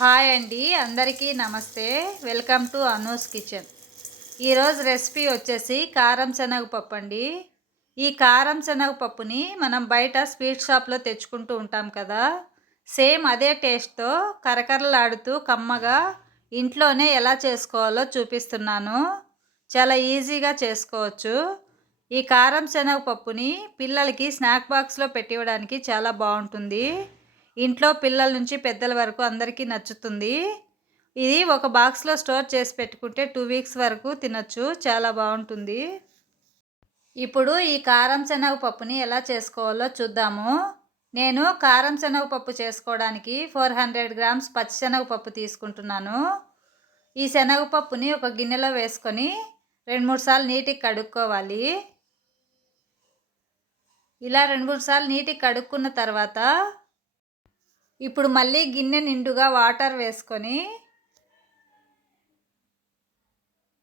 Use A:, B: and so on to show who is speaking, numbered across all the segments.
A: Hi అండి అందరికీ నమస్తే. Welcome to Anu's kitchen. ఈరోజు రెసిపీ వచ్చేసి కారం శనగపప్పు అండి. ఈ కారం శనగపప్పుని మనం బయట స్వీట్ షాప్లో తెచ్చుకుంటూ ఉంటాం కదా. సేమ్ అదే టేస్ట్తో కరకరలాడుతూ కమ్మగా ఇంట్లోనే ఎలా చేసుకోవాలో చూపిస్తున్నాను. చాలా ఈజీగా చేసుకోవచ్చు. ఈ కారం శనగపప్పుని పిల్లలకి స్నాక్ బాక్స్లో పెట్టివ్వడానికి చాలా బాగుంటుంది. ఇంట్లో పిల్లల నుంచి పెద్దల వరకు అందరికీ నచ్చుతుంది. ఇది ఒక బాక్స్లో స్టోర్ చేసి పెట్టుకుంటే టూ వీక్స్ వరకు తినచ్చు. చాలా బాగుంటుంది. ఇప్పుడు ఈ కారం శనగపప్పుని ఎలా చేసుకోవాలో చూద్దాము. నేను కారం శనగపప్పు చేసుకోవడానికి ఫోర్ హండ్రెడ్ గ్రామ్స్ పచ్చి శనగపప్పు తీసుకుంటున్నాను. ఈ శనగపప్పుని ఒక గిన్నెలో వేసుకొని రెండు మూడు సార్లు నీటికి కడుక్కోవాలి. ఇలా రెండు మూడు సార్లు నీటికి కడుక్కున్న తర్వాత ఇప్పుడు మళ్ళీ గిన్నె నిండుగా వాటర్ వేసుకొని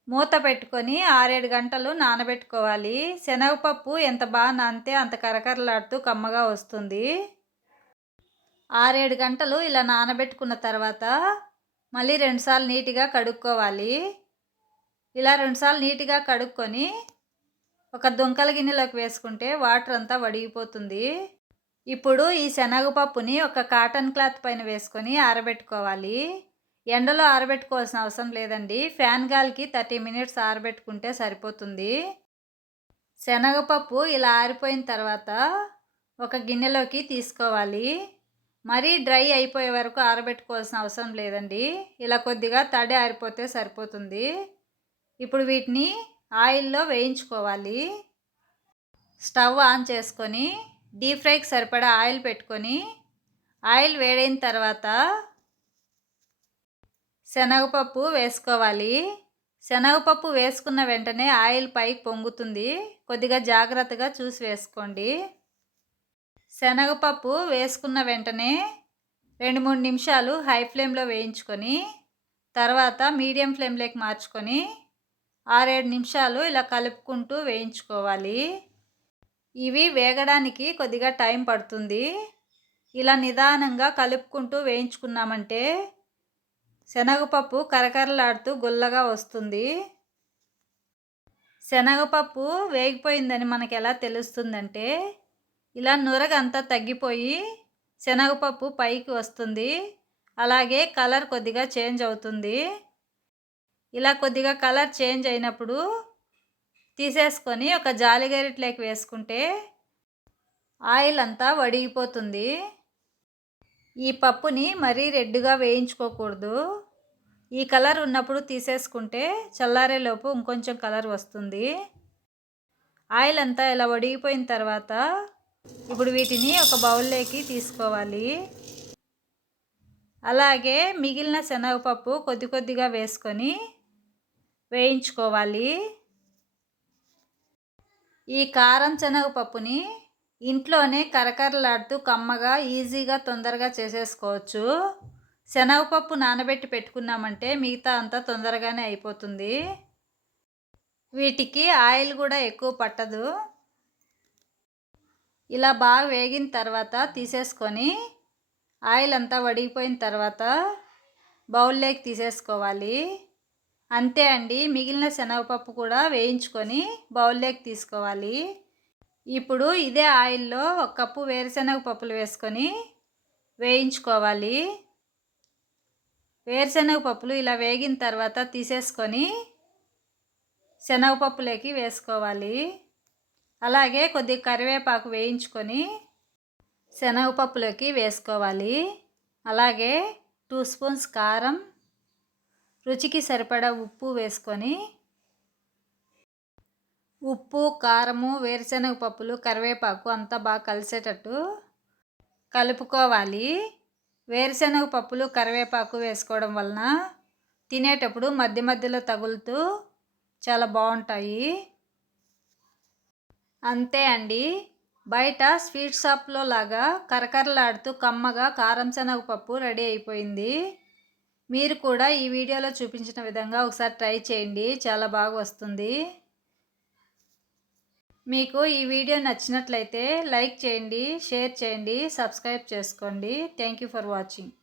A: మూత పెట్టుకొని ఆరేడు గంటలు నానబెట్టుకోవాలి. శనగపప్పు ఎంత బాగా నానితే అంత కరకరలాడుతూ కమ్మగా వస్తుంది. ఆరేడు గంటలు ఇలా నానబెట్టుకున్న తర్వాత మళ్ళీ రెండుసార్లు నీట్గా కడుక్కోవాలి. ఇలా రెండుసార్లు నీట్గా కడుక్కొని ఒక దుంకల గిన్నెలోకి వేసుకుంటే వాటర్ అంతా వడిగిపోతుంది. ఇప్పుడు ఈ శనగపప్పుని ఒక కాటన్ క్లాత్ పైన వేసుకొని ఆరబెట్టుకోవాలి. ఎండలో ఆరబెట్టుకోవాల్సిన అవసరం లేదండి. ఫ్యాన్ గాలికి థర్టీ మినిట్స్ ఆరబెట్టుకుంటే సరిపోతుంది. శనగపప్పు ఇలా ఆరిపోయిన తర్వాత ఒక గిన్నెలోకి తీసుకోవాలి. మరీ డ్రై అయిపోయే వరకు ఆరబెట్టుకోవాల్సిన అవసరం లేదండి. ఇలా కొద్దిగా తడి ఆరిపోతే సరిపోతుంది. ఇప్పుడు వీటిని ఆయిల్లో వేయించుకోవాలి. స్టవ్ ఆన్ చేసుకొని డీప్ ఫ్రైకి సరిపడా ఆయిల్ పెట్టుకొని ఆయిల్ వేడైన తర్వాత శనగపప్పు వేసుకోవాలి. శనగపప్పు వేసుకున్న వెంటనే ఆయిల్ పైకి పొంగుతుంది. కొద్దిగా జాగ్రత్తగా చూసి వేసుకోండి. శనగపప్పు వేసుకున్న వెంటనే రెండు మూడు నిమిషాలు హై ఫ్లేమ్లో వేయించుకొని తర్వాత మీడియం ఫ్లేమ్లోకి మార్చుకొని ఆరేడు నిమిషాలు ఇలా కలుపుకుంటూ వేయించుకోవాలి. ఇవి వేగడానికి కొద్దిగా టైం పడుతుంది. ఇలా నిదానంగా కలుపుకుంటూ వేయించుకున్నామంటే శనగపప్పు కరకరలాడుతూ గుల్లగా వస్తుంది. శనగపప్పు వేగిపోయిందని మనకు ఎలా తెలుస్తుందంటే ఇలా నురగంతా తగ్గిపోయి శనగపప్పు పైకి వస్తుంది. అలాగే కలర్ కొద్దిగా చేంజ్ అవుతుంది. ఇలా కొద్దిగా కలర్ చేంజ్ అయినప్పుడు తీసేసుకొని ఒక జాలిగరిట్లోకి వేసుకుంటే ఆయిల్ అంతా వడిగిపోతుంది. ఈ పప్పుని మరీ రెడ్గా వేయించుకోకూడదు. ఈ కలర్ ఉన్నప్పుడు తీసేసుకుంటే చల్లారేలోపు ఇంకొంచెం కలర్ వస్తుంది. ఆయిల్ అంతా ఇలా వడిగిపోయిన తర్వాత ఇప్పుడు వీటిని ఒక బౌల్లోకి తీసుకోవాలి. అలాగే మిగిలిన శనగపప్పు కొద్ది కొద్దిగా వేసుకొని వేయించుకోవాలి. ఈ కారం శనగపప్పుని ఇంట్లోనే కరకరలాడుతూ కమ్మగా ఈజీగా తొందరగా చేసేసుకోవచ్చు. శనగపప్పు నానబెట్టి పెట్టుకున్నామంటే మిగతా అంతా తొందరగానే అయిపోతుంది. వీటికి ఆయిల్ కూడా ఎక్కువ పట్టదు. ఇలా బాగా వేగిన తర్వాత తీసేసుకొని ఆయిల్ అంతా వడిగిపోయిన తర్వాత బౌల్లోకి తీసేసుకోవాలి. అంతే అండి. మిగిలిన శనగపప్పు కూడా వేయించుకొని బౌల్లోకి తీసుకోవాలి. ఇప్పుడు ఇదే ఆయిల్లో ఒక కప్పు వేరుశనగ పప్పులు వేసుకొని వేయించుకోవాలి. వేరుశనగ పప్పులు ఇలా వేగిన తర్వాత తీసేసుకొని శనగపప్పులోకి వేసుకోవాలి. అలాగే కొద్దిగా కరివేపాకు వేయించుకొని శనగపప్పులోకి వేసుకోవాలి. అలాగే టూ స్పూన్స్ కారం రుచికి సరిపడా ఉప్పు వేసుకొని ఉప్పు కారము వేరుశనగ పప్పులు కరివేపాకు అంతా బాగా కలిసేటట్టు కలుపుకోవాలి. వేరుశనగ పప్పులు కరివేపాకు వేసుకోవడం వలన తినేటప్పుడు మధ్య మధ్యలో తగులుతూ చాలా బాగుంటాయి. అంతే అండి. బయట స్వీట్ షాప్లో లాగా కరకరలాడుతూ కమ్మగా కారం శనగపప్పు రెడీ అయిపోయింది. మీరు కూడా ఈ వీడియోలో చూపించిన విధంగా ఒకసారి ట్రై చేయండి. చాలా బాగా వస్తుంది. మీకు ఈ వీడియో నచ్చినట్లయితే లైక్ చేయండి షేర్ చేయండి సబ్స్క్రైబ్ చేసుకోండి. Thank you for watching